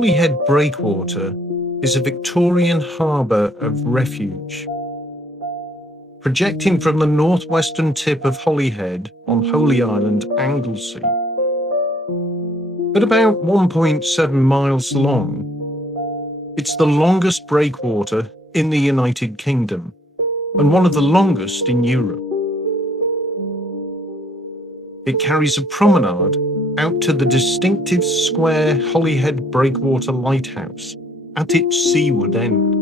Holyhead Breakwater is a Victorian harbour of refuge. Projecting from the northwestern tip of Holyhead on Holy Island, Anglesey. At about 1.7 miles long, it's the longest breakwater in the United Kingdom and one of the longest in Europe. It carries a promenade out to the distinctive square Holyhead Breakwater Lighthouse at its seaward end.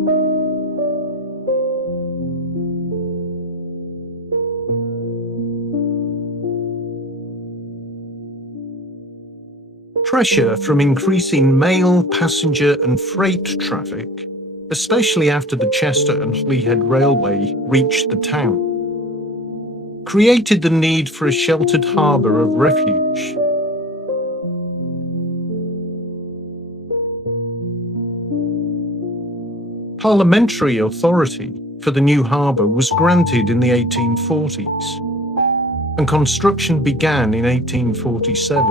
Pressure from increasing mail, passenger and freight traffic, especially after the Chester and Holyhead Railway reached the town, created the need for a sheltered harbour of refuge. Parliamentary authority for the new harbour was granted in the 1840s, and construction began in 1847.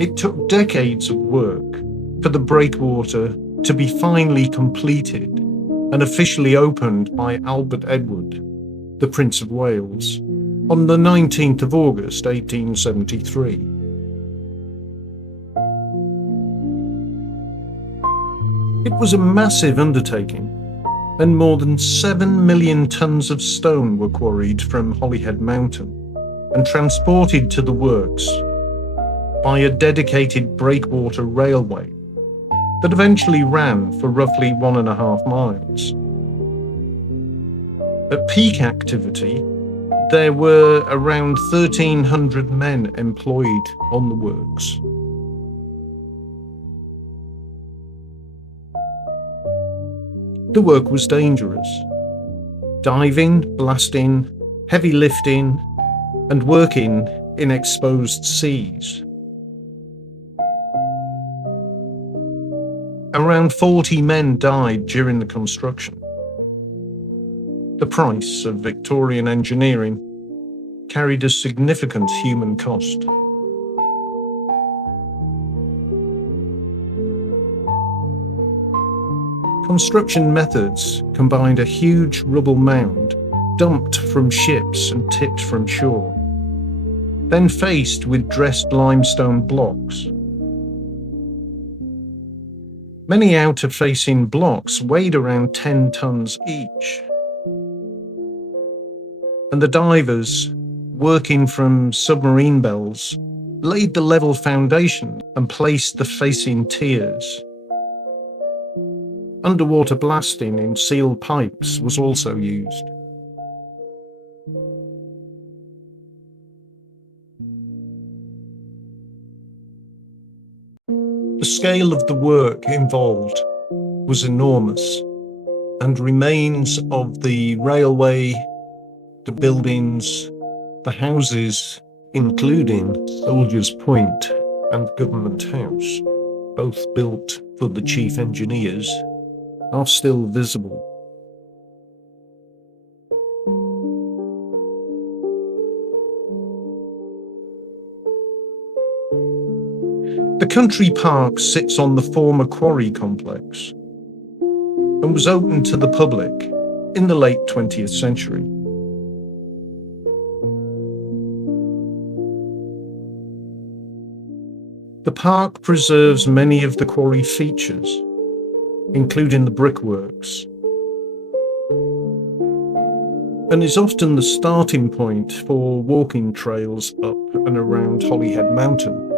It took decades of work for the breakwater to be finally completed and officially opened by Albert Edward, the Prince of Wales, on the 19th of August 1873. It was a massive undertaking, and more than 7 million tons of stone were quarried from Holyhead Mountain and transported to the works by a dedicated breakwater railway that eventually ran for roughly 1.5 miles. At peak activity, there were around 1,300 men employed on the works. The work was dangerous. Diving, blasting, heavy lifting, and working in exposed seas. Around 40 men died during the construction. The price of Victorian engineering carried a significant human cost. Construction methods combined a huge rubble mound dumped from ships and tipped from shore, then faced with dressed limestone blocks. Many outer-facing blocks weighed around 10 tons each, and the divers, working from submarine bells, laid the level foundation and placed the facing tiers. Underwater blasting in sealed pipes was also used. The scale of the work involved was enormous, and remains of the railway, the buildings, the houses, including Soldiers' Point and Government House, both built for the chief engineers, are still visible. The country park sits on the former quarry complex and was opened to the public in the late 20th century. The park preserves many of the quarry features, including the brickworks, and is often the starting point for walking trails up and around Holyhead Mountain.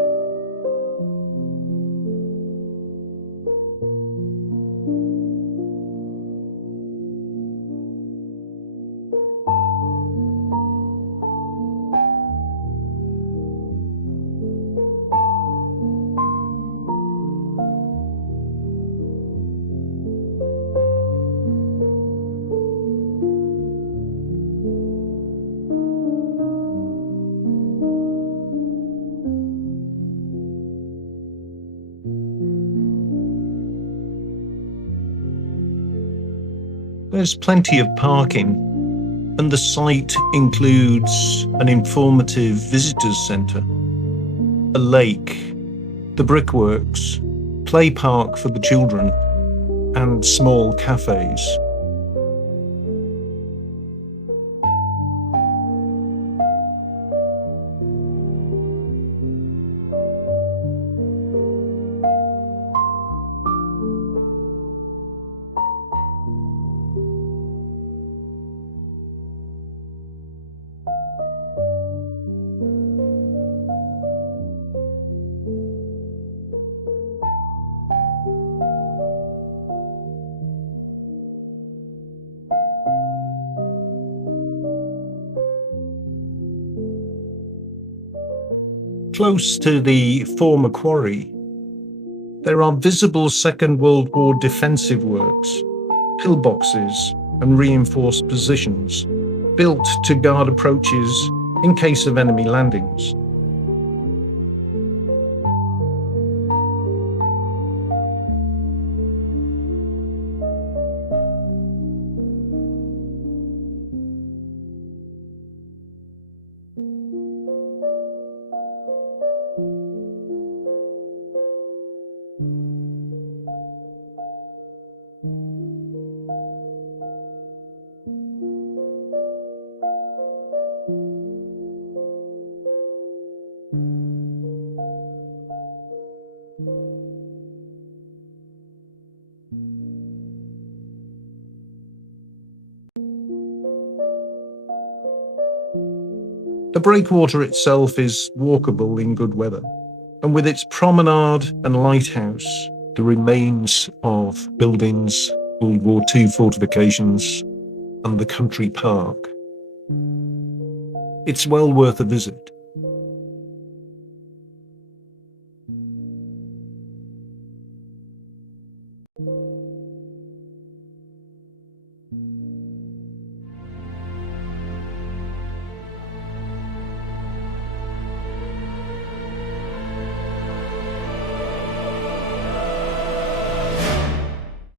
There's plenty of parking and the site includes an informative visitors centre, a lake, the brickworks, play park for the children, and small cafes. Close to the former quarry, there are visible Second World War defensive works, pillboxes and reinforced positions, built to guard approaches in case of enemy landings. The breakwater itself is walkable in good weather, and with its promenade and lighthouse, the remains of buildings, World War II fortifications, and the country park, it's well worth a visit.